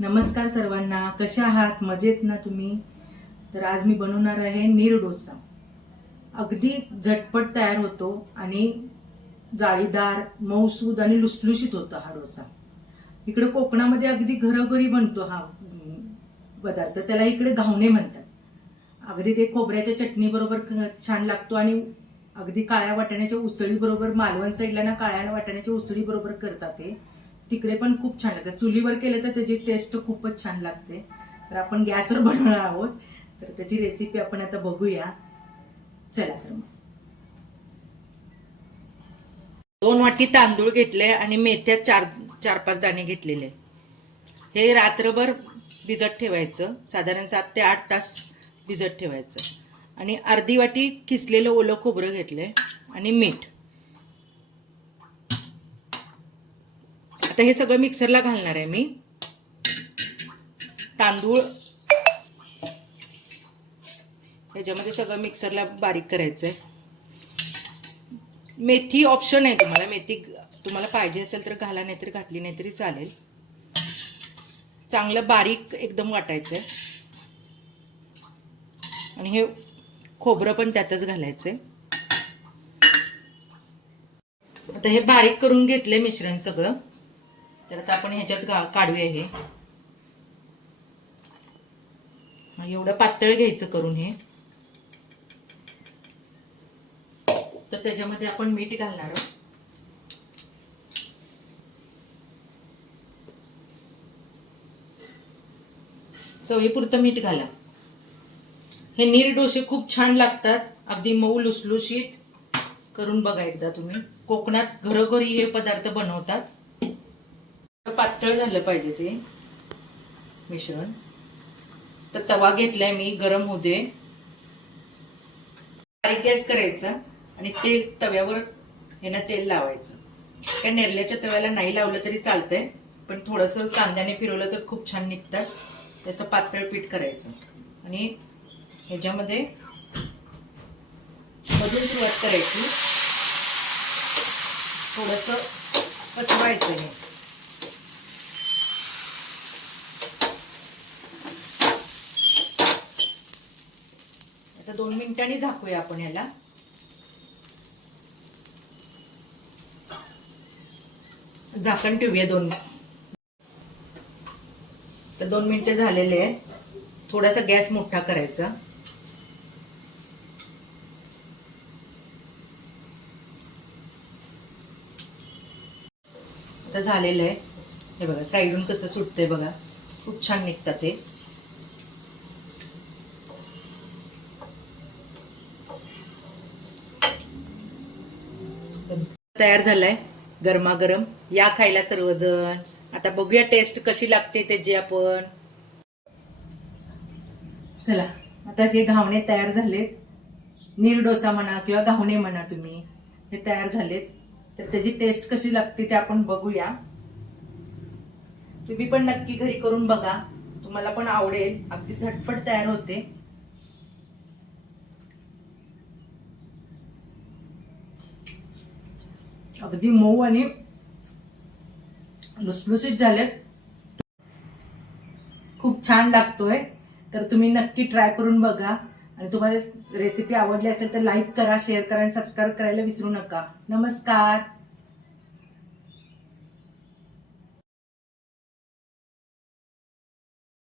नमस्कार सर्वांना, कशा आहात? मजेत ना तुम्ही? तर आज मी बनवणार आहे नीर डोसा. अगदी झटपट तयार होतो आणि जाळीदार, मऊसूद आणि लुसलुशीत होतो हा डोसा. इकडे कोकणामध्ये अगदी घरोघरी बनतो हा पदार्थ. त्याला इकडे घावणे म्हणतात. अगदी ते खोबऱ्याच्या चटणी बरोबर छान लागतो आणि अगदी काळ्या वाटाण्याच्या उसळी बरोबर, मालवण साईडला ना काळ्या वाटाण्याच्या उसळी बरोबर करतात ते. तिकडे पण खूप छान लागतं. चुलीवर केलं तर त्याची टेस्ट खूपच छान लागते. तर आपण गॅसवर बनवणार आहोत, तर त्याची रेसिपी आपण आता बघूया. चला तर मग. 2 वाटी तांदूळ घेतले आणि मेथ्या चार पाच दाणे घेतलेले. हे रात्रभर भिजत ठेवायचं, साधारण 7 ते 8 तास भिजत ठेवायचं. आणि अर्धी वाटी किसलेलं ओलं खोबरं घेतलंय आणि मीठ. आता हे सगळं मिक्सरला घालणार आहे मी. तांदूळ ह्याच्यामध्ये सगळं मिक्सरला बारीक करायचंय. मेथी ऑप्शन आहे, मेथी तुम्हाला पाहिजे असेल तर घाला, नाहीतरी घातली नाही तरी चालेल. चांगलं बारीक एकदम वाटायचंय आणि हे खोबरं पण त्यातच घालायचंय. आता हे बारीक करून घेतले मिश्रण सगळं. तर आता आपण ह्याच्यात काढूया. हे एवढं पातळ घ्यायचं करून हे. तर त्याच्यामध्ये आपण मीठ घालणार आहोत. चवीपुरतं मीठ घाला. हे नीर डोसे खूप छान लागतात, अगदी मऊ लुसलुशीत. करून बघा एकदा तुम्ही. कोकणात घरोघरी हे पदार्थ बनवतात. पातळ झालं पाहिजे ते मिश्रण. तर तवा घेतलाय मी, गरम होऊ दे. बारीक गॅस करायचा आणि तेल तव्यावर तेल लावायचं. काय नेरल्याच्या तव्याला नाही लावलं तरी चालतंय, पण थोडंसं कांद्याने फिरवलं तर खूप छान निघतात. त्याचं पातळ पीठ करायचं आणि ह्याच्यामध्ये मधून सुरुवात करायची. थोडंसं पसरवायचं हे. आता 2 मिनिटांनी झाकूया आपण याला. झाकण ठेवूया 2 तर 2 मिनिटं झालेले आहे. थोडासा गॅस मोठा करायचा. आता झालेलं आहे. हे बघा साईडून कसं सुटतंय बघा, खूप छान निघतात ते. तयार झालाय गरमागरम. या खायला सर्वजण. आता बघूया टेस्ट कशी लागते त्याची आपण. चला, आता हे घावणे तयार झालेत. नीर डोसा म्हणा किंवा घावणे म्हणा तुम्ही, हे तयार झालेत. तर त्याची टेस्ट कशी लागते ते आपण बघूया. तुम्ही पण नक्की घरी करून बघा, तुम्हाला पण आवडेल. अगदी झटपट तयार होते. अगदी मऊ आणि लुसलुसीत झालेत. खूप छान लागतोय. तर तुम्ही नक्की ट्राय करून बघा. आणि तुम्हाला रेसिपी आवडली असेल तर लाईक करा, शेअर करा आणि सबस्क्राईब करायला विसरू नका. नमस्कार.